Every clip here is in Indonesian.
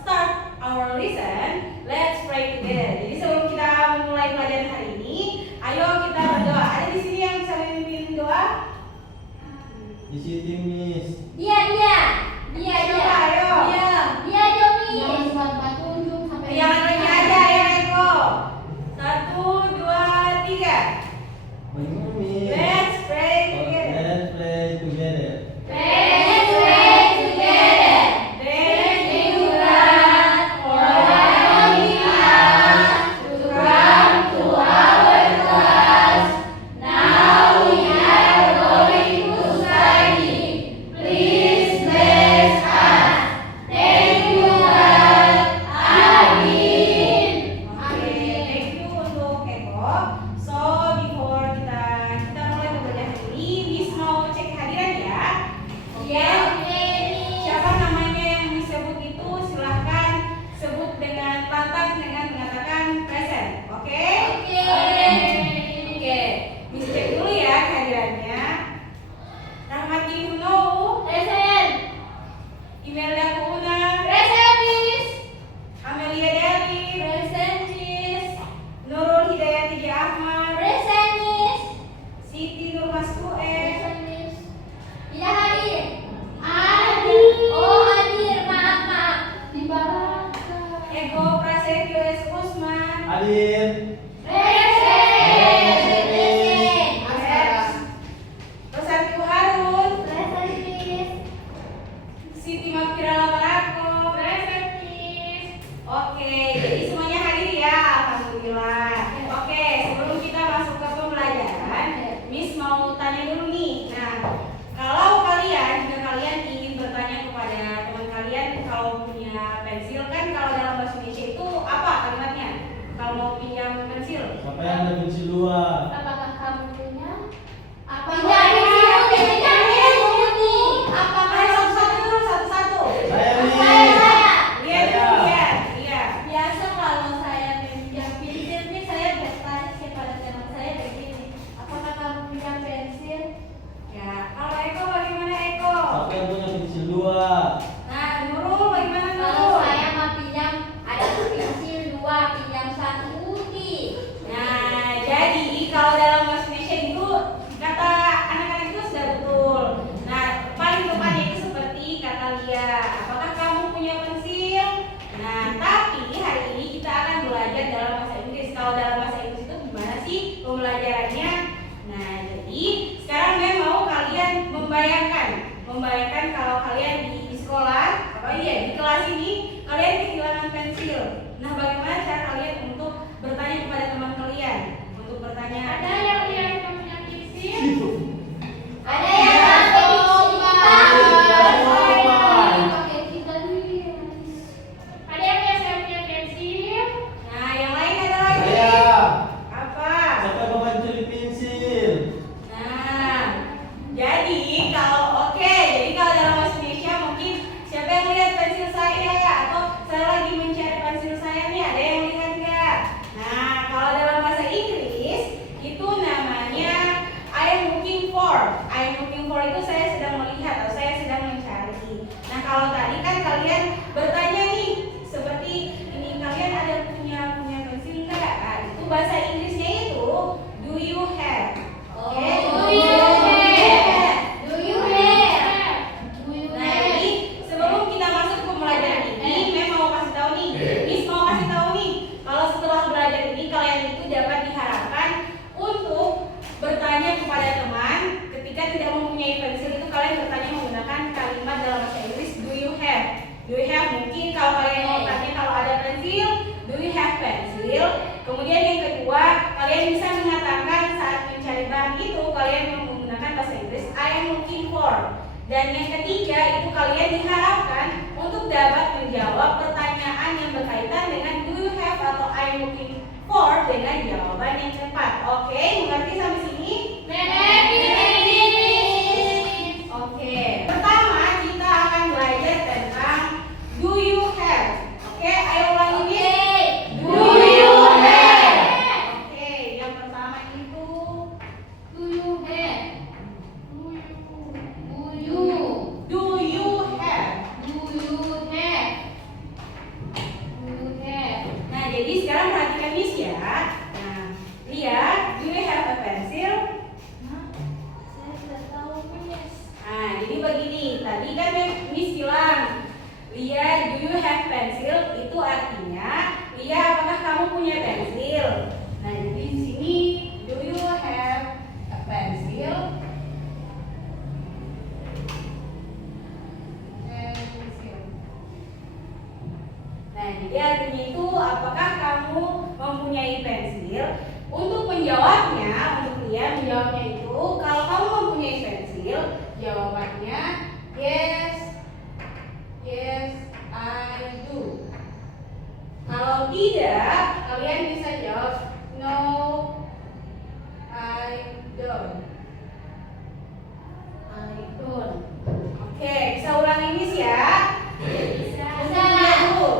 start our lesson, let's pray together. Jadi sebelum kita memulai pelajaran hari ini, ayo kita berdoa. Ada di sini yang bisa memimpin doa? Di sini, Miss. Dia. Coba, ayo. Dia Jomi. Yang lagi ada ya Eko. 1, 2, 3. Bagaimana, Miss? Let's pray together. Let's pray together. Let's pray together. Thank you God for allowing us to come to our class. Now we are going to study. Please bless us. Thank you God. Amin. Oke, thank you untuk Eko. So before kita mulai belajar hari ini, Miss mau cek kehadiran ya. Oke. Siapa namanya yang disebut itu silahkan sebut dengan lantang dengan mengatakan present. Oke? Oke. Miss cek dulu ya kehadirannya. Rahmati Huno, Present. Imelda Kuuna, Present, Miss. Amelia Deli, Present, Miss. Nurul Hidayati Ahmad, Present, Miss. Siti Nurmasue, Present, Miss. Tidak hadir. Hadir. Oh, hadir. Maaf. Di belakang. Ego Prasetyo S. Usman, Hadir. Present. Rosanti Harun, Present, Miss. Siti Makfira Lamarako. Present, Miss. Oke, jadi semuanya hadir ya, alhamdulillah. Oke, sebelum kita masuk ke pembelajaran, Miss mau tanya dulu nih. Nah, jika kalian ingin bertanya kepada teman kalian, kalau punya pensil kan, kalau dalam bahasa Indonesia itu apa kalimatnya? Kalau mau pinjam pensil? Siapa yang ada pensil 2? Apakah kamu punya? Apa Ayo satu-satu dulu, satu-satu. Saya, Miss. Lihat dulu ya, iya. Biasa kalau saya pinjam pensil nih, saya bertanya kepada teman saya begini, apakah kamu punya pensil? Ya, kalau Eko bagaimana Eko? Siapa yang punya pensil 2? Nah, Nurul bagaimana Kalau Nurul? saya mau pinjam, ada pensil 2, pinjam 1 di. Nah, jadi kalau dalam bahasa Indonesia itu kata anak-anak itu sudah betul. Nah, paling depannya itu seperti kata Lia. Apakah kamu punya pensil? Nah, tapi hari ini kita akan belajar dalam bahasa Inggris. Kalau dalam bahasa Inggris itu gimana sih pembelajarannya? Nah, jadi sekarang saya mau kalian membayangkan kalau kalian di sekolah, di kelas ini kalian kehilangan pensil. Nah, bagaimana cara kalian untuk bertanya kepada teman kalian? Untuk bertanya, Ada yang lihat kamu punya pensil? Ada yang yang pakai pensil hitam. pakai kita nih. Ada yang lihat saya punya pensil? nah yang lain ada lagi. Saya. Apa? Siapa yang mau mencuri pensil? Nah, jadi kalau dalam bahasa Indonesia mungkin siapa yang lihat pensil saya atau saya lagi mencari pensil saya nih, ada yang lihat nggak? Nah, kalau dalam bahasa Inggris itu namanya I am looking for. I am looking for itu saya sedang melihat atau saya sedang mencari. Nah, kalau tadi kan kalian bertanya nih seperti ini, kalian ada punya pensil nggak? Nah, itu bahasa Inggrisnya itu do you have? Oke, Do you have? Do you have? Nah, jadi sebelum kita masuk ke pembelajaran ini, Miss mau kasih tahu nih, kalau setelah belajar ini kalian itu dapat diharapkan untuk bertanya kepada teman ketika tidak mempunyai pensil itu kalian bertanya menggunakan kalimat dalam bahasa Inggris do you have? Do you have? Mungkin kalau kalian mau tanya kalau ada pensil, do you have pensil? Kemudian yang kedua, kalian bisa mengatakan saat mencari barang itu kalian menggunakan bahasa Inggris I am looking for. Dan yang ketiga itu kalian diharapkan untuk dapat menjawab pertanyaan yang berkaitan dengan do you have atau I am looking for dengan jawaban yang tepat. Oke, mengerti sampai sini? Oke, pertama kita akan belajar tentang do you have. Oke, ayo ulangi Miss. Do you have? Oke, yang pertama itu Do you have? Do you? do you have? Do you have? jadi sekarang perhatikan Miss ya. Nah, lihat, do you have a pencil? Hah? Saya tidak tahu, Miss. Nah, jadi begini, tadi kan Miss bilang, Lia, do you have pencil? Itu artinya, Lia, apakah kamu punya pensil? Nah, jadi di sini, do you have a pencil? Pensil. Nah, jadi artinya itu, apakah kamu mempunyai pensil? Untuk menjawabnya, untuk Lia menjawabnya itu, kalau kamu mempunyai pensil, jawabannya yes. Yes, I do. Kalau tidak, kalian bisa jawab no, I don't. I don't. Oke, bisa ulangi Miss ya? Bisa. Lihat dulu.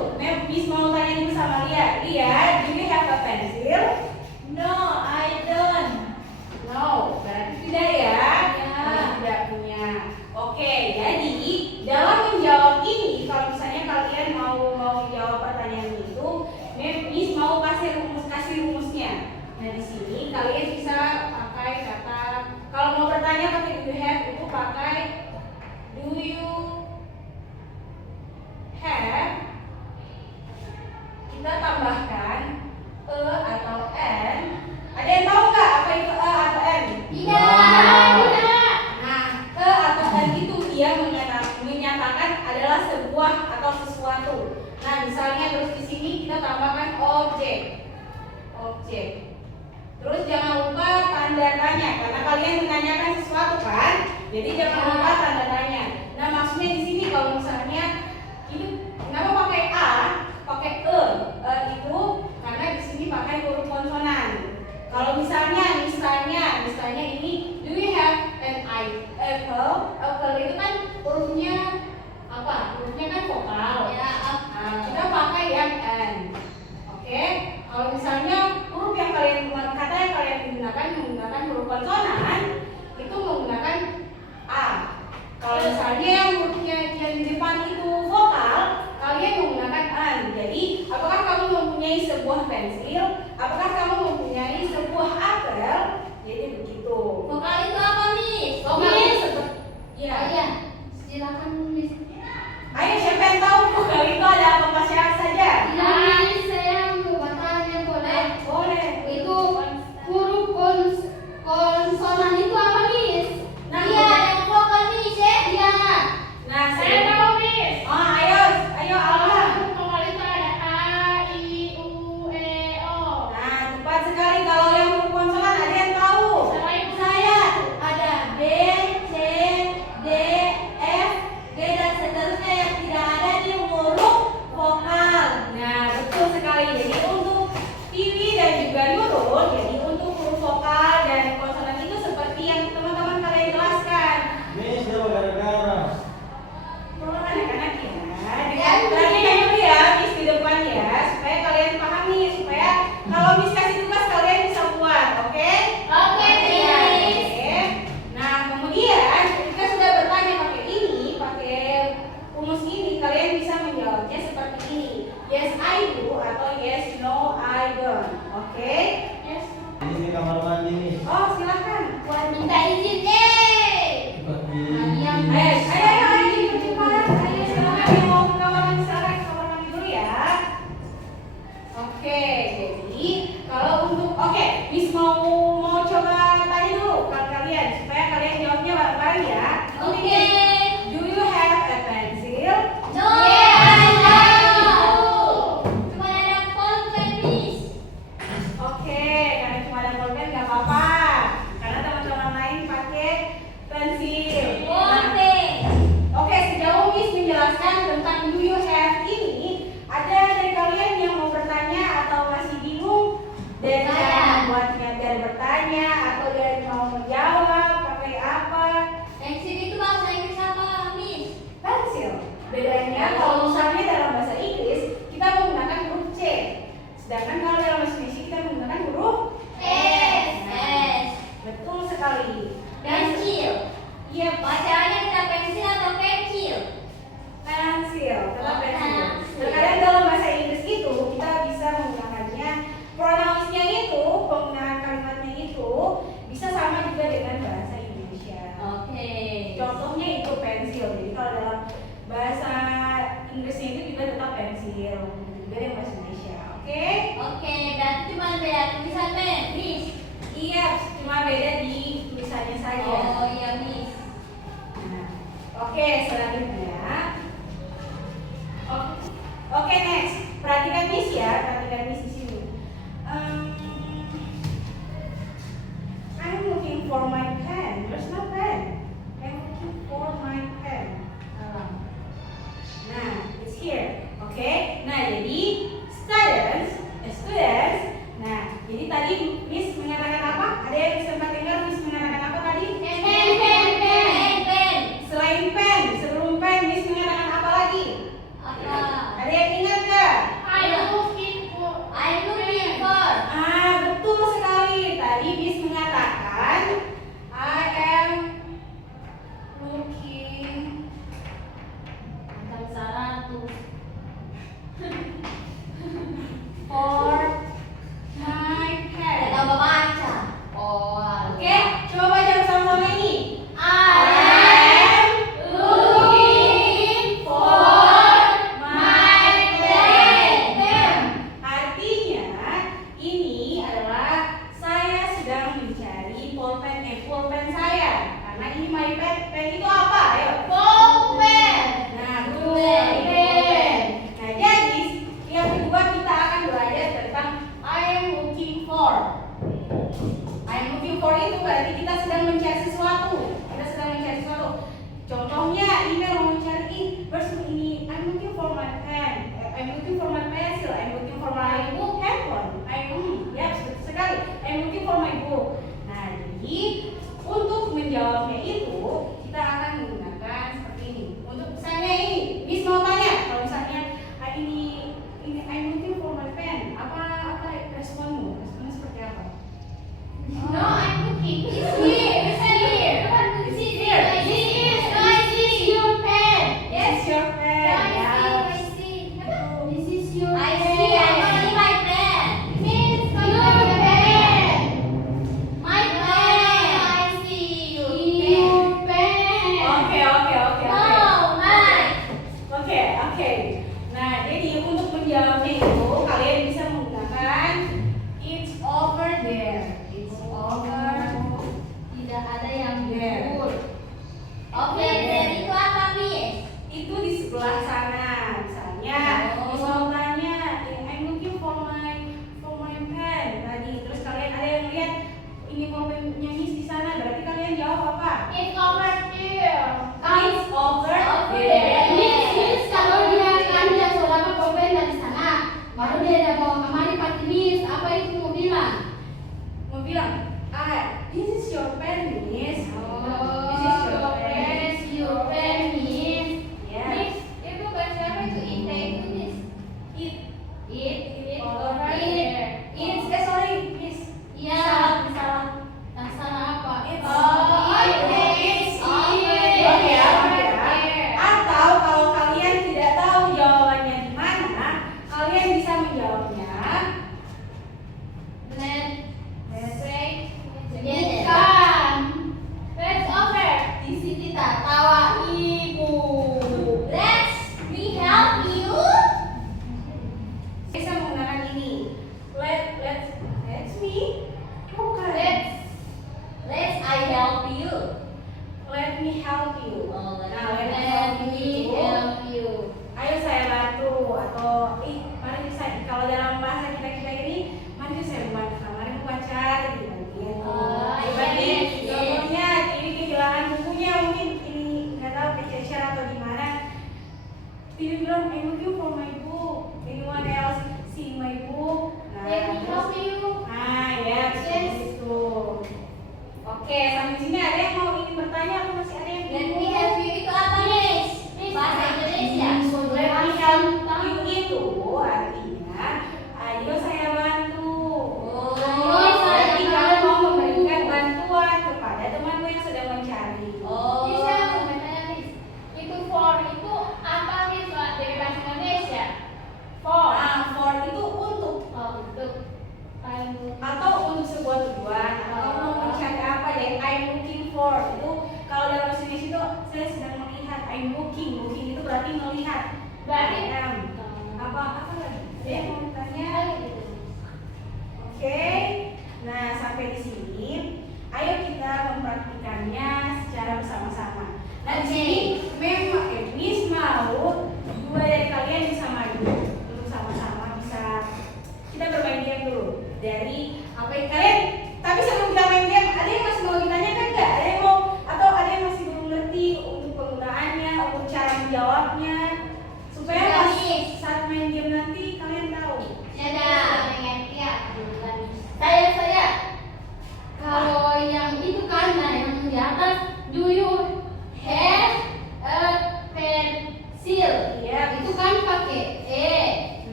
Miss mau tanya dulu sama Lia. Lia, do you have a pencil? No, I don't. No, berarti tidak ya? Ya. Berarti tidak punya. Oke, jadi dalam menjawab ini, kalau misalnya kalian mau menjawab pertanyaan itu, Miss mau kasih rumusnya. Nah di sini kalian bisa pakai kata, kalau mau bertanya pakai do you have, itu pakai do you have, kita tambahkan e atau n. Ada yang tahu nggak apa itu e atau n? Tidak. Nah, e atau n itu dia menyatakan adalah sebuah atau sesuatu. Nah, misalnya terus di sini kita tambahkan objek. Terus jangan lupa tanda tanya karena kalian menanyakan sesuatu kan. Jadi jangan lupa tanda tanya. Nah, maksudnya di sini kalau misalnya ini kenapa pakai a, pakai e? Itu karena di sini pakai huruf konsonan. Kalau misalnya ini do you have an apple? Apple itu kan hurufnya apa? Hurufnya kan vokal. Ya, Nah, kita pakai yang n. Oke. Kalau misalnya huruf yang kalian menggunakan huruf konsonan, itu menggunakan a. Kalau misalnya yang hurufnya yang di depan itu vokal, kalian menggunakan an. Jadi, apakah kamu mempunyai sebuah pensil? Apakah kamu mempunyai sebuah apel? Jadi begitu. Vokal itu apa, Miss? Vokal itu Miss. seperti ya. Iya. Silakan, Miss. Ayo siapa yang tahu vokal itu ada apa saja? Tidak, Miss. Saya mau bertanya, boleh? Boleh. Itu huruf konsonan itu apa, Miss? Nah, Iya, yang vokal, Miss. Iya. Nah, Saya tahu, Miss. Oh, ayo Allah. Vokal itu ada A, I, U, E, O. Nah, tepat sekali. Kalau yang huruf konsonan ada yang tahu? Selain Saya ada B, C, D, F, G dan seterusnya yang tidak ada di huruf vokal. Nah, betul sekali. Jadi untuk Piwi dan juga Nurul, jadi untuk huruf vokal dan konsonan itu seperti yang teman-teman kalian jelaskan. Miss, dia gara-gara. Tolong anak-anak ya, perhatikan dulu ya Miss di depan ya, supaya kalian pahami, supaya kalau Miss kasih tugas kalian bisa buat, oke? Oke, Ya, Miss. oke. Nah, kemudian ketika sudah bertanya pakai ini, pakai rumus ini, kalian bisa menjawabnya seperti ini. Yes, I do atau yes, no, I don't. Oke? Yes. Ini di kamar mandi nih. Oh, silakan. Minta izin, Seperti Ayo, cepat. Ayo, silakan yang mau ke kamar mandi, silakan ke kamar mandi dulu ya. Oke, jadi kalau untuk Miss mau coba tanya dulu ke kalian supaya kalian jawabnya bareng-bareng ya. Oke. Do you have a pencil? No. Cuma ada pulpen, Miss. Oke, karena cuma ada pulpen nggak apa-apa. Karena teman-teman lain pakai pensil. Oke. pensil, juga ada yang bahasa Indonesia. Oke? Oke, berarti cuma beda tulisan Miss. Iya, cuma beda di tulisannya saja. Oh iya Miss. Nah, oke, selanjutnya. Oke, next. Perhatikan Miss ya, perhatikan Miss di sini. I'm looking for my pen. There's no pen. I'm looking for my pen. Nah, it's here. Oke. Nah, jadi students. Nah, jadi tadi Miss mengatakan apa? Ada yang sempat dengar Miss mengatakan apa tadi? Pen. Selain pen, sebelum pen Miss mengatakan apa lagi? Apa? Ada yang ingat nggak? I'm looking for. Betul sekali. Tadi Miss mengatakan I am looking Angkat 100. for my pen. Coba baca. Oh. Oke, coba baca bersama-sama ini. I'm looking for my pen. Artinya ini adalah saya sedang mencari pulpen saya. Karena ini my pen. Pen itu apa? Ayo. Pulpen. Nah, betul. Pen. Nah, jadi yang kedua kita akan belajar tentang I am looking for. I am looking for itu berarti kita sedang mencari sesuatu. Kita sedang mencari sesuatu. Contohnya, email mau mencari versus ini I'm looking for my pen. I'm looking for my pencil. I'm looking for my book handphone. Ya, betul sekali. I'm looking for my book. Nah, jadi untuk menjawabnya itu kita akan menggunakan seperti ini. Untuk misalnya ini, Miss mau tanya kalau misalnya ini I'm looking for my pen. Apa responmu? Responnya seperti apa? No, I'm looking. It's here. It's here. It's here. This is your pen. Yes, your pen. I Ya. see. This is your I pen. see. I see my pen. Miss, your pen. My pen. I see your pen. Oke. No, mine. Oke. Nah, jadi untuk menjawabnya itu kalian bisa menggunakan it's over there. It's over. Tidak ada yang There. betul. Oke, dari itu apa, Miss? Itu di sebelah sana. Misalnya, Oh. Miss mau tanya, I'm looking for my pen tadi. Terus kalian ada yang lihat ini pulpennya Miss di sana. Berarti kalian jawab apa? It's over there. It's over Over there. there. Miss, kalau dia ambil saudara pulpen dari sana, baru dia bawa kemari Pak Miss, apa itu mau bilang? Mau bilang, this is your pen, Miss. This is your pen. your pen, Miss. Yes. Miss, itu bahasa apa itu? Ite itu, Miss. It. It's Over over there. there. Sorry, Miss. Iya. Salah. Yang salah apa? It's It's over Oke ya, there. Atau kalau kalian tidak tahu jawabannya di mana, kalian bisa menjawabnya. Let's say Bukan. Let's over. Di sini tak tawa ibu. Let's me help you. Bisa menggunakan ini. Let's me. Bukan. Let's I help you. Let me help you. Oh, Nah, let me Let help me you. help you. Ayo saya bantu atau mari saya kalau dalam bahasa kita ini mari saya membantu, mari buat cari gitu. Oh, Jadi yes, contohnya ini kehilangan bukunya mungkin ini nggak tahu kececer atau gimana. Dia bilang I'm looking for my book. Anyone else see my book? Let me help you. Ya seperti itu. Oke, sampai sini ada yang mau ingin bertanya atau masih ada yang Let me help you itu apa, Miss? Bahasa Indonesia. Let me help you itu artinya ayo saya bantu. Oh, Jadi kamu mau memberikan bantuan kepada temanmu yang sedang mencari. Oh. Bisa bertanya, Miss. Itu for itu apa, Miss? Dari bahasa Indonesia. For. For itu untuk Untuk. atau untuk sebuah tujuan atau mau mencari apa dan I'm looking for itu kalau dalam bahasa Indonesia itu saya sedang melihat I'm looking itu berarti melihat. Berarti I am. Apa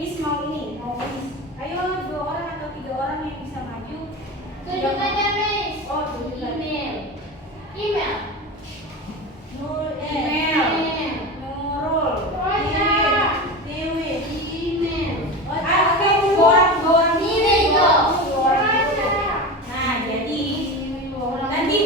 Miss mau ini, mau Miss. Ayo 2 orang atau 3 orang yang bisa maju. Tunjukkannya, Miss. Oh, tunjukkan. Email. Email. Nurul. Roja. Dewi. Email. Oke, 2 orang. Ini dong. 2 orang. Nah, jadi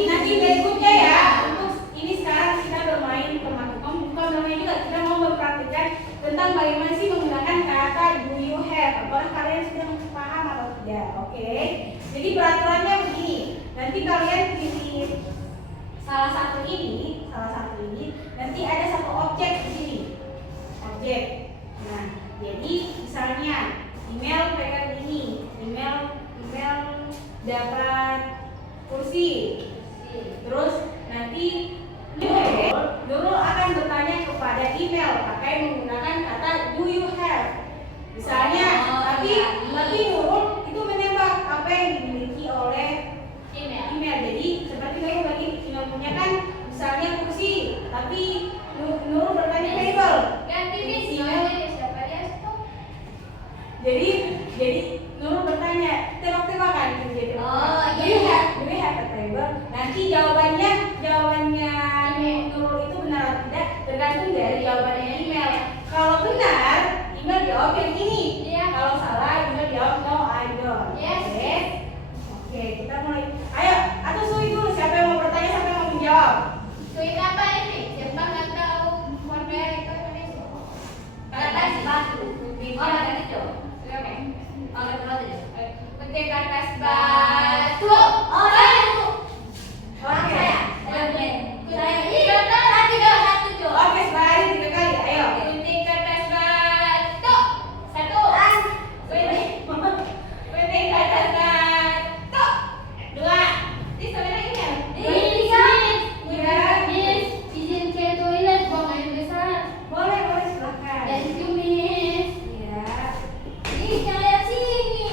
nanti berikutnya ya. Untuk ini sekarang kita bermain bukan bermain juga, kita mau mempraktikkan tentang bagaimana sih menggunakan kata do you have. Apakah kalian sudah paham atau tidak? Oke. Jadi peraturannya begini. Nanti kalian pilih salah satu ini, nanti ada satu objek di sini. Objek. Nah, jadi misalnya email pegang ini, email dapat kursi. Terus nanti Nurul akan bertanya kepada email pakai menggunakan kata do you have. Misalnya, tapi Nurul itu menembak apa yang dimiliki oleh email. Jadi seperti kamu lagi email punya kan, misalnya kursi, tapi Nurul bertanya table. Ganti Miss. Siapa dia? Stop. Jadi Nurul bertanya tebak-tebakan gitu. Oh, Do iya. you have a table? Nanti jawabannya Nurul itu benar atau tidak tergantung dari jawabannya email. Kalau benar, email jawab yang ini. Iya. Kalau salah, email jawab no I don't. Yes. Oke, kita mulai. Ayo, atau Sui dulu. Siapa yang mau bertanya, siapa yang mau menjawab? Tweet apa ini? Siapa nggak tahu warna itu Indonesia? Kata sepatu. Oh, kata itu. Oke. Oh, kata itu. Putih kertas batu. Oh, saya. Oke. Oke, sekali 3 kali. Ayo. Putih kertas batu. 1. Putih kertas batu. 2. Ini sebenarnya Izin ke toilet, buang air besar. Boleh, silakan. Thank you, Miss. Iya. ini kayak sini.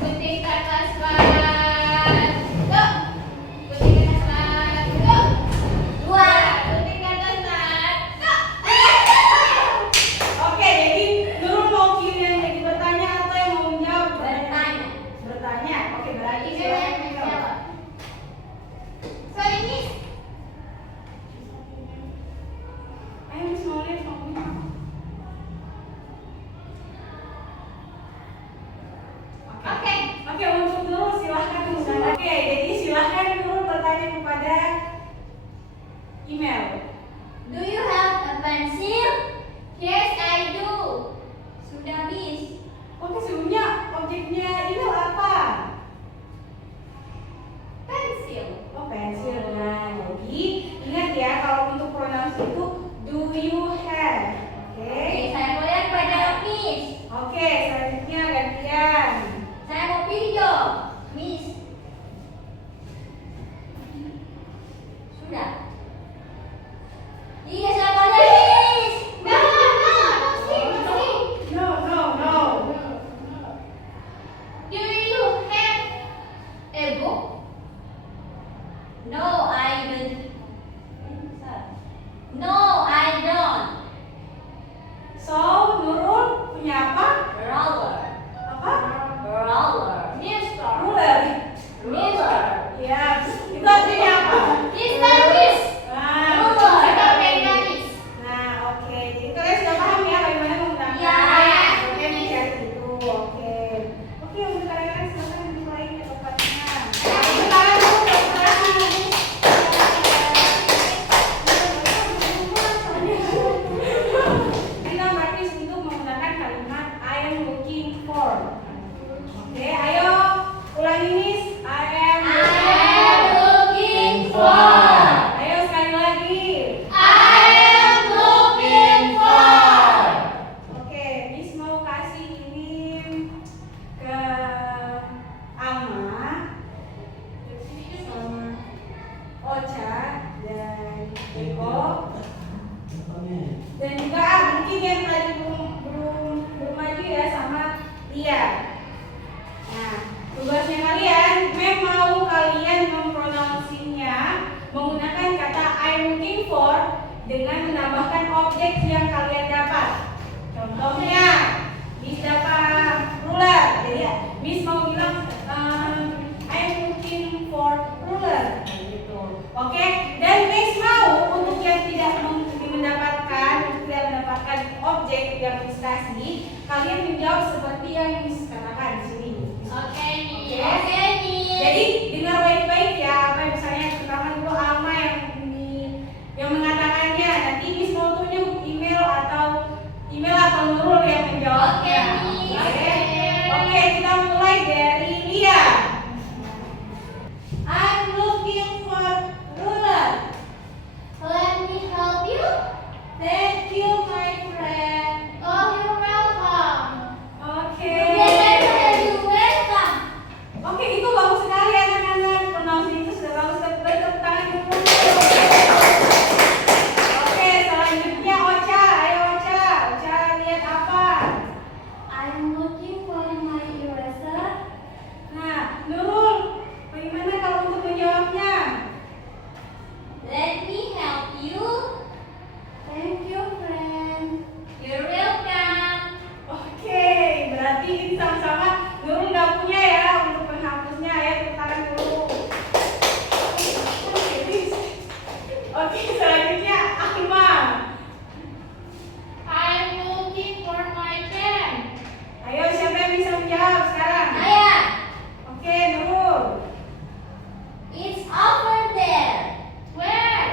Putih kertas batu. Putih kertas batu. 2. Putih kertas batu. Oke, jadi Nurul mau pilih yang jadi bertanya atau yang mau menjawab? Bertanya. Bertanya. Oke, berarti Ini silakan yang menjawab. jawab. Sorry, Miss. Ayo, Miss mau lihat bukunya. Oke. Oke, untuk Nurul silahkan menggunakan. Oke, jadi silahkan Nurul bertanya kepada email. Do you have a pencil? Yes, I do. Sudah, Miss. Oke, sebelumnya objeknya email apa? Pensil. Oh, pensil. Nah, jadi ingat ya kalau untuk pronouns itu do you have. Oke. Oke, saya mau lihat pada Miss. Oke, selanjutnya gantian. Saya mau video, Miss. Sudah. Iya, saya mau lihat Miss. No. Do you have a book? No, I don't. No, I don't. So, Nurul punya apa? Roller. Apa? Roller. Mister. Ruler. Mister. Ya, itu artinya apa? Mister, Miss. Nah, Ruler. Kita pegang, Miss. Nah, oke. Jadi kalian sudah paham ya bagaimana menggunakan? Ya. Oke, mencari itu. Oke. Oke, untuk kalian silakan dimulai ke tempatnya. Ayo, tangan dulu, tangan. Kita praktis untuk menggunakan kalimat I am looking for. Oke, ayo ulangi Miss. I am looking for. Ayo sekali lagi. I am looking for. Oke, Miss mau kasih kirim ke Alma sama Ocha dan Eko dan juga mungkin yang tadi belum maju ya sama Lia. Nah, tugasnya kalian mau kalian mempronouncingnya menggunakan kata I'm looking for dengan menambahkan objek yang kalian dapat. Contohnya administrasi, kalian menjawab seperti yang Miss katakan di sini. Oke nih. Oke. Oke nih. Jadi dengar baik-baik ya, apa yang misalnya pertama dulu Alma yang mengatakannya. Nanti Miss mau tunjuk email atau Nurul yang menjawabnya. Oke, Miss. Oke. Oke, kita mulai dari Lia. I'm looking for ruler. Let me help you. Thank you, my friend. Oh, you're welcome. Oke. You're welcome. Oke, itu bagus sekali anak-anak. Pronunciation itu sudah bagus. Tepuk tangan dulu. Oke, selanjutnya Ocha. Ayo Ocha. Ocha lihat apa? I'm looking for my eraser. Nah, Nurul, bagaimana kalau untuk menjawabnya? Let me help you. Thank you, friend. You're welcome. Oke, berarti ini sama-sama Nurul nggak punya ya untuk penghapusnya ya. Tepuk tangan dulu. Oke, selanjutnya Alma. I'm looking for my pen. Ayo, siapa yang bisa menjawab sekarang? Ayah, Oke, Nurul. it's over there. Where?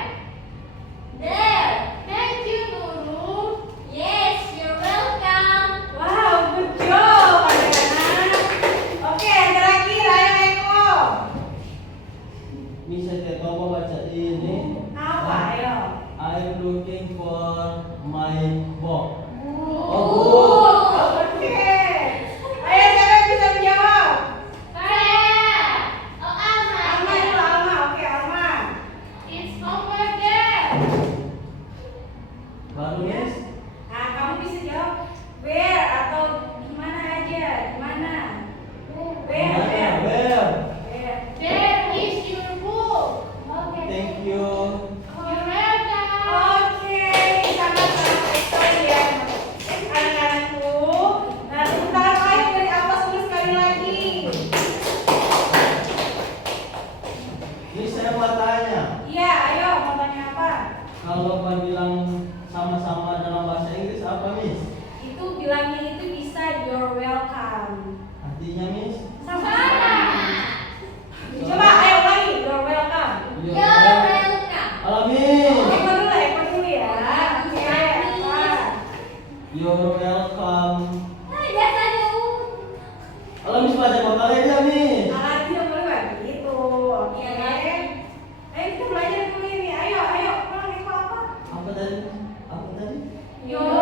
There. Thank you, Nurul. Yes, you're welcome. Wow, good job anak-anak. Oke, yang terakhir ayo Eko. Bisa kita coba baca ini. Apa ayo? I'm looking for my book. Oh, oke. Ayo siapa yang bisa menjawab? Saya. Oh, Alma. Alma dulu, Alma. Oke, Alma. It's over there. Baru Miss. Nah, kamu bisa jawab where atau gimana aja, gimana? Where? Where? There is your book. Oke. Thank you. You're welcome. Oke, sangat-sangat sekali ya anak-anakku. Nah, tepuk tangan ayo dari atas dulu sekali lagi. Miss, saya mau tanya. Iya, ayo mau tanya apa? Kalau Pak bilang sama-sama dalam bahasa Inggris apa Miss? Itu bilangnya itu bisa you're welcome. Artinya Miss? Sama. Coba ayo lagi you're welcome. You're You're welcome. welcome. Halo Miss. Eko dulu ya. Oke, apa? You're welcome. Biasanya Halo Miss, baca bakal aja Miss. Alat tidak boleh begitu. Oke. Ayo kita belajar dulu ini. Ayo, pulang Eko apa? Apa tadi? Apa tadi? You're